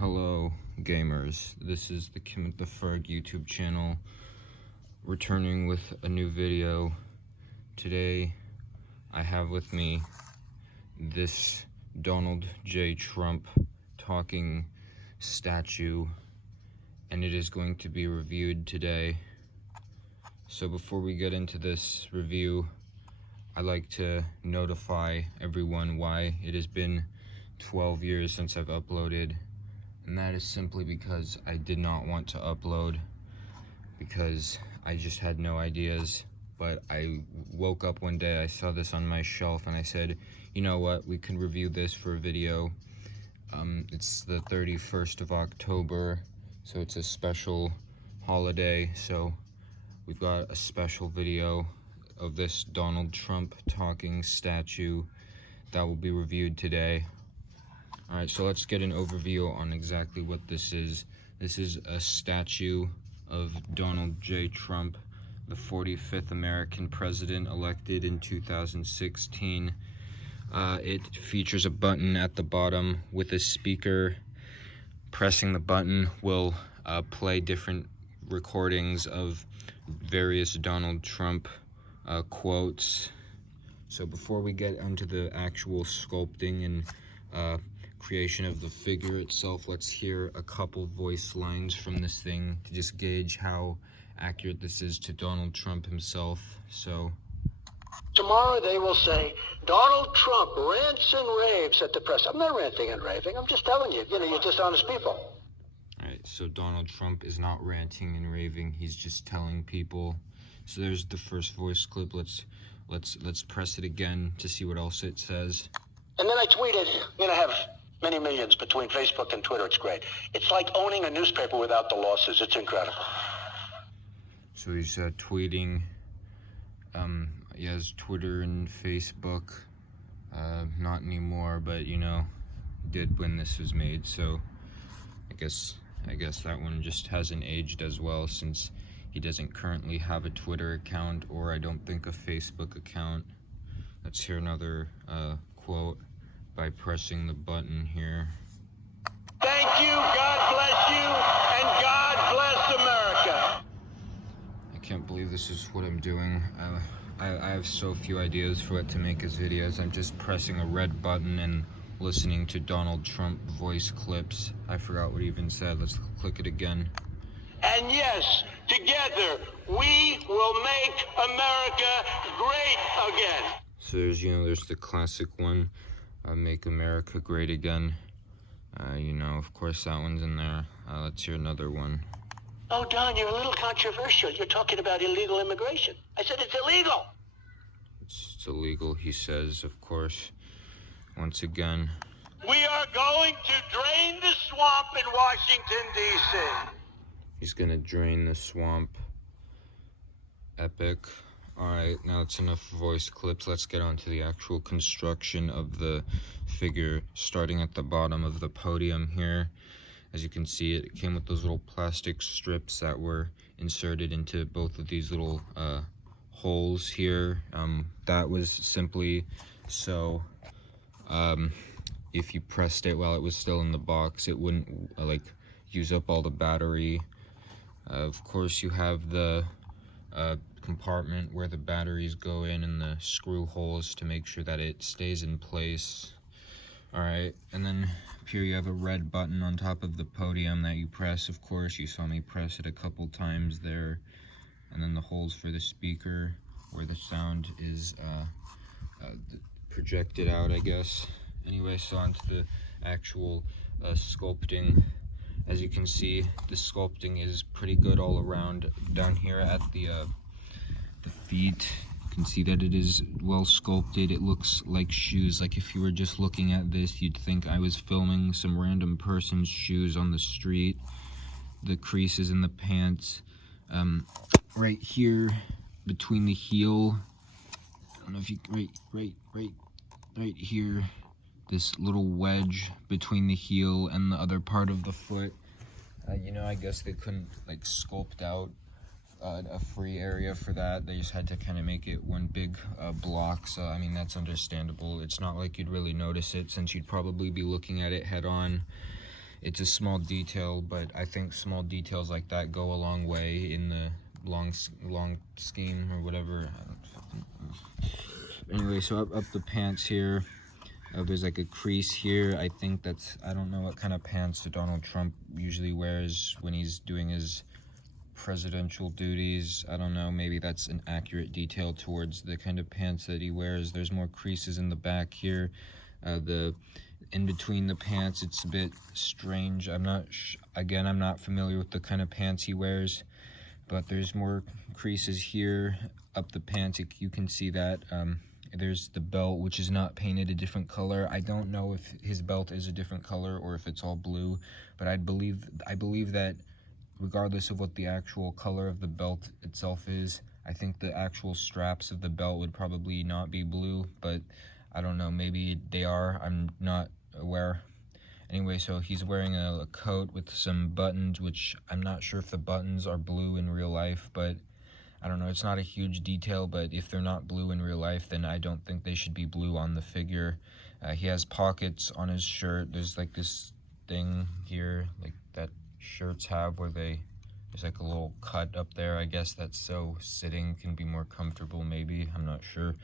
Hello gamers, this is the Kimit The Frg YouTube channel, returning with a new video. Today I have with me this Donald J. Trump talking statue, and it is going to be reviewed today. So before we get into this review, I'd like to notify everyone why it has been 12 years since I've uploaded. And that is simply because I did not want to upload, because I just had no ideas. But I woke up one day, I saw this on my shelf, and I said, you know what, we can review this for a video. It's the 31st of October, so it's a special holiday. So we've got a special video of this Donald Trump talking statue that will be reviewed today. Alright, so let's get an overview on exactly what this is. This is a statue of Donald J. Trump, the 45th American president elected in 2016. It features a button at the bottom with a speaker. Pressing the button will play different recordings of various Donald Trump quotes. So before we get into the actual sculpting and creation of the figure itself, let's hear a couple voice lines from this thing to just gauge how accurate this is to Donald Trump himself. So tomorrow they will say Donald Trump rants and raves at the press. I'm not ranting and raving. I'm just telling you, you're dishonest people. All right, so Donald Trump is not ranting and raving. He's just telling people. So there's the first voice clip. Let's press it again to see what else it says. And then I tweeted, have many millions between Facebook and Twitter. It's great. It's like owning a newspaper without the losses. It's incredible. So he's tweeting. He has Twitter and Facebook. Not anymore, but did when this was made. So I guess that one just hasn't aged as well, since he doesn't currently have a Twitter account, or I don't think a Facebook account. Let's hear another quote by pressing the button here. Thank you, God bless you, and God bless America. I can't believe this is what I'm doing. I have so few ideas for what to make as videos. I'm just pressing a red button and listening to Donald Trump voice clips. I forgot what he even said. Let's click it again. And yes, together we will make America great again. So there's the classic one, Make America Great Again. Of course that one's in there. Let's hear another one. Oh, Don, you're a little controversial. You're talking about illegal immigration. I said it's illegal. It's illegal, he says, of course. Once again. We are going to drain the swamp in Washington, D.C. He's gonna drain the swamp. Epic. Alright, now it's enough voice clips. Let's get on to the actual construction of the figure, starting at the bottom of the podium here. As you can see, it came with those little plastic strips that were inserted into both of these little holes here. That was simply so if you pressed it while it was still in the box, it wouldn't use up all the battery. Of course, you have the compartment where the batteries go in, and the screw holes to make sure that it stays in place. Alright, and then here you have a red button on top of the podium that you press. Of course, you saw me press it a couple times there. And then the holes for the speaker where the sound is projected out, I guess. Anyway, so on to the actual sculpting. As you can see, the sculpting is pretty good all around. Down here at the feet, you can see that it is well sculpted. It looks like shoes. Like if you were just looking at this, you'd think I was filming some random person's shoes on the street. The creases in the pants. Right here between the heel, I don't know if you, right here, this little wedge between the heel and the other part of the foot. I guess they couldn't sculpt out a free area for that. They just had to kind of make it one big block. So I mean, that's understandable. It's not like you'd really notice it, since you'd probably be looking at it head on. it's a small detail, but I think small details like that go a long way in the long scheme or whatever. Anyway, so up the pants here, there's like a crease here. I think that's, I don't know what kind of pants Donald Trump usually wears when he's doing his presidential duties. I don't know, maybe that's an accurate detail towards the kind of pants that he wears. There's more creases in the back here. In between the pants, it's a bit strange. I'm not familiar with the kind of pants he wears, but there's more creases here up the pants. You can see that. There's the belt, which is not painted a different color. I don't know if his belt is a different color or if it's all blue, but I believe that regardless of what the actual color of the belt itself is, I think the actual straps of the belt would probably not be blue, but I don't know, maybe they are. I'm not aware. Anyway, so he's wearing a coat with some buttons, which I'm not sure if the buttons are blue in real life, but I don't know, it's not a huge detail, but if they're not blue in real life, then I don't think they should be blue on the figure. He has pockets on his shirt. There's like this thing here, like that shirts have, where there's like a little cut up there. I guess that's so sitting can be more comfortable, maybe, I'm not sure.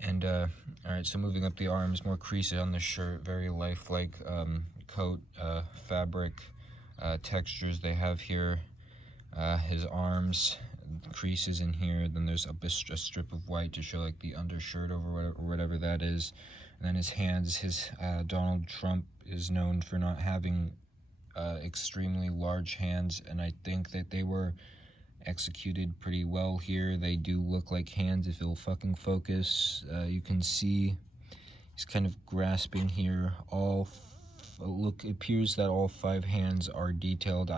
And all right, so moving up the arms, more creases on the shirt, very lifelike coat fabric textures they have here. His arms, creases in here. Then there's a strip of white to show like the undershirt over whatever that is. And then his hands, Donald Trump is known for not having extremely large hands, and I think that they were executed pretty well here. They do look like hands if it'll fucking focus. You can see he's kind of grasping here. It appears that all 5 hands are detailed.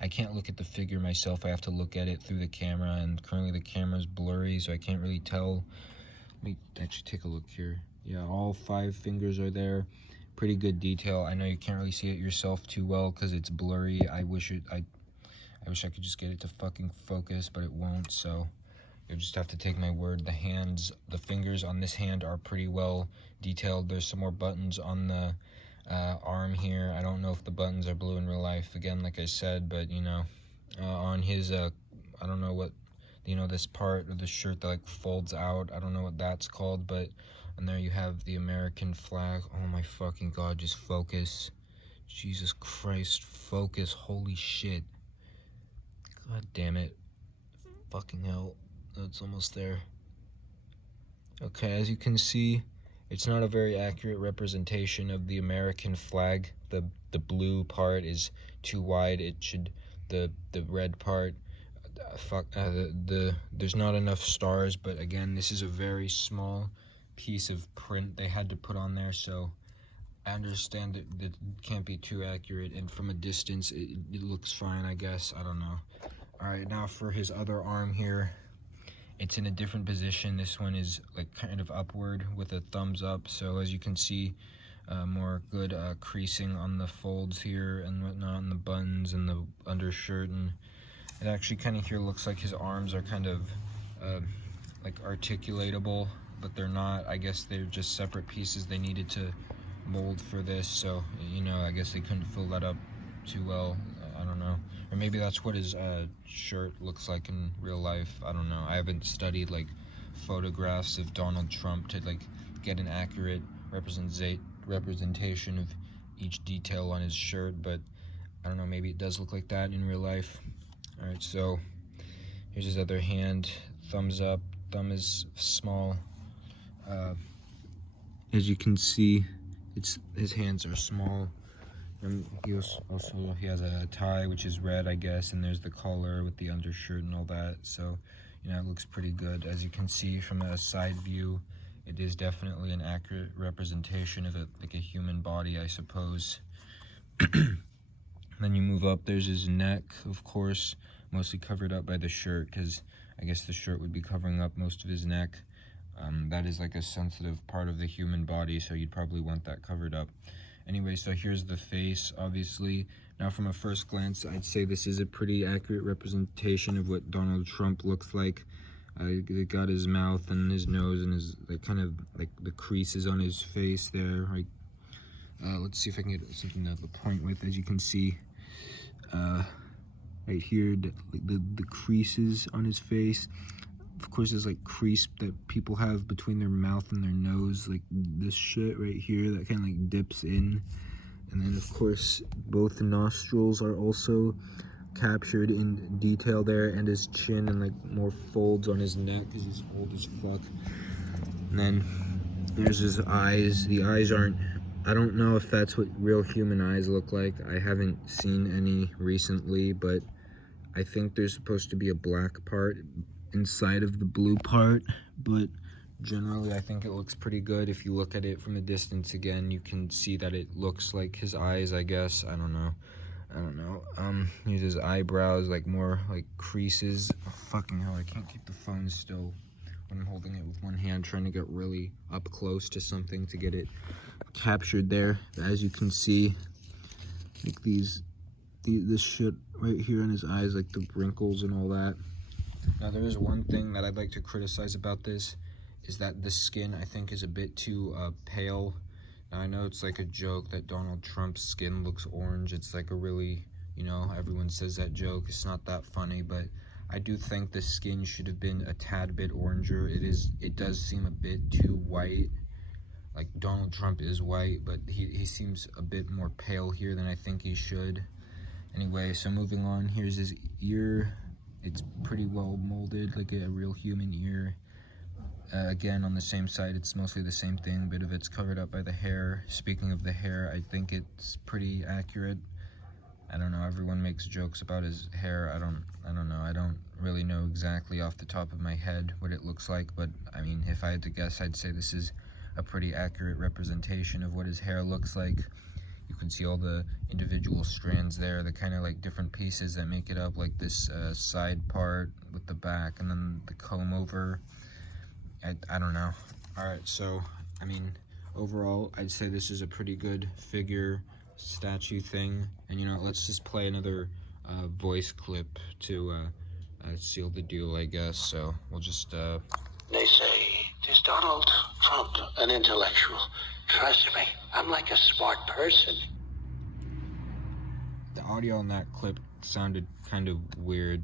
I can't look at the figure myself. I have to look at it through the camera, and currently the camera's blurry, so I can't really tell. Let me actually take a look here. Yeah, all 5 fingers are there. Pretty good detail. I know you can't really see it yourself too well because it's blurry. I wish I could just get it to fucking focus, but it won't, so you'll just have to take my word. The fingers on this hand are pretty well detailed. There's some more buttons on the arm here. I don't know if the buttons are blue in real life, again, like I said, but, you know, on his, I don't know what, you know, this part of the shirt that, like, folds out, I don't know what that's called, but, and there you have the American flag. Oh my fucking god, just focus. Jesus Christ, focus, holy shit. God damn it. Fucking hell. It's almost there. Okay, as you can see, it's not a very accurate representation of the American flag. The blue part is too wide. It should, the red part, there's not enough stars, but again, this is a very small piece of print they had to put on there, so I understand that it can't be too accurate, and from a distance it looks fine, I guess. I don't know. Alright, now for his other arm here, it's in a different position. This one is like kind of upward with a thumbs up, so as you can see, more good creasing on the folds here and whatnot, and the buttons and the undershirt, and it actually kind of here looks like his arms are kind of like articulatable, but they're not. I guess they're just separate pieces they needed to mold for this, so, you know, I guess they couldn't fill that up too well. I don't know, or maybe that's what his shirt looks like in real life. I don't know. I haven't studied like photographs of Donald Trump to like get an accurate representation of each detail on his shirt, but I don't know, maybe it does look like that in real life. All right, so here's his other hand, thumbs up, thumb is small. As you can see, his hands are small. And he has a tie, which is red, I guess, and there's the collar with the undershirt and all that, so, you know, it looks pretty good. As you can see from a side view, it is definitely an accurate representation of like a human body, I suppose. Then you move up, there's his neck, of course, mostly covered up by the shirt, because I guess the shirt would be covering up most of his neck. That is like a sensitive part of the human body, so you'd probably want that covered up. Anyway, so here's the face, obviously. Now from a first glance, I'd say this is a pretty accurate representation of what Donald Trump looks like. They got his mouth and his nose and his, like, kind of like the creases on his face there, like Let's see if I can get something to point with. As you can see, right here, the creases on his face. Of course, there's like crease that people have between their mouth and their nose, like this shit right here that kind of like dips in. And then of course, both nostrils are also captured in detail there, and his chin and like more folds on his neck because he's old as fuck. And then there's his eyes. The eyes aren't, I don't know if that's what real human eyes look like. I haven't seen any recently, but I think there's supposed to be a black part inside of the blue part, but generally I think it looks pretty good. If you look at it from a distance again, you can see that it looks like his eyes, I guess. I don't know. Here's his eyebrows, like more like creases. Oh, fucking hell, I can't keep the phone still when I'm holding it with one hand, trying to get really up close to something to get it captured there. But as you can see, like this shit right here in his eyes, like the wrinkles and all that. Now there is one thing that I'd like to criticize about this, is that the skin I think is a bit too pale. Now I know it's like a joke that Donald Trump's skin looks orange. It's like a really, you know, everyone says that joke. It's not that funny, but I do think the skin should have been a tad bit oranger. It does seem a bit too white. Like Donald Trump is white, but he seems a bit more pale here than I think he should. Anyway, so moving on, here's his ear. It's pretty well molded, like a real human ear. Again, on the same side, it's mostly the same thing. A bit of it's covered up by the hair. Speaking of the hair, I think it's pretty accurate. I don't know, everyone makes jokes about his hair. I don't know. I don't really know exactly off the top of my head what it looks like, but I mean, if I had to guess, I'd say this is a pretty accurate representation of what his hair looks like. You can see all the individual strands there, the kind of like different pieces that make it up, like this side part with the back, and then the comb over. I don't know. Alright, so, I mean, overall, I'd say this is a pretty good figure statue thing. And you know, let's just play another voice clip to seal the deal, I guess. So, we'll just... They say, is Donald Trump an intellectual? Trust me, I'm like a smart person. The audio on that clip sounded kind of weird.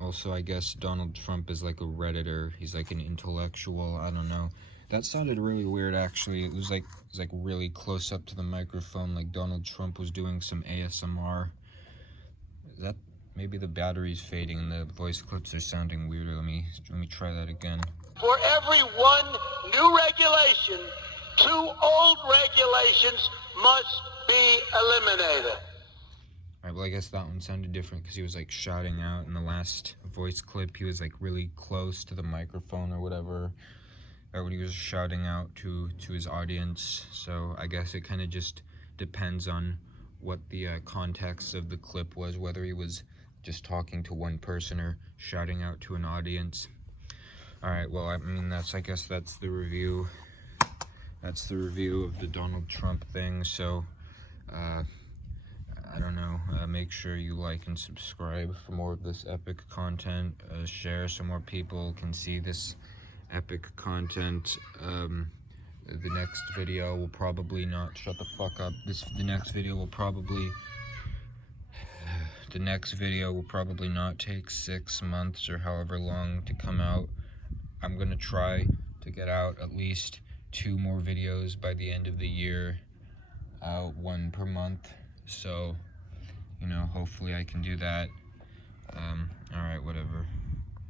Also, I guess Donald Trump is like a Redditor. He's like an intellectual. I don't know. That sounded really weird, actually. It was like really close up to the microphone, like Donald Trump was doing some ASMR. That maybe the battery's fading and the voice clips are sounding weirder. Let me try that again. For every one new regulation, 2 old regulations must be eliminated. Alright, well I guess that one sounded different because he was like shouting out. In the last voice clip, he was like really close to the microphone or whatever. Or when he was shouting out to his audience. So I guess it kind of just depends on what the context of the clip was, whether he was just talking to one person or shouting out to an audience. Alright, well I mean I guess that's the review. That's the review of the Donald Trump thing. So I don't know, make sure you like and subscribe for more of this epic content. Share so more people can see this epic content. The next video will probably not, shut the fuck up. The next video will probably not take 6 months or however long to come out. I'm gonna try to get out at least 2 more videos by the end of the year, 1 per month. So, you know, hopefully I can do that.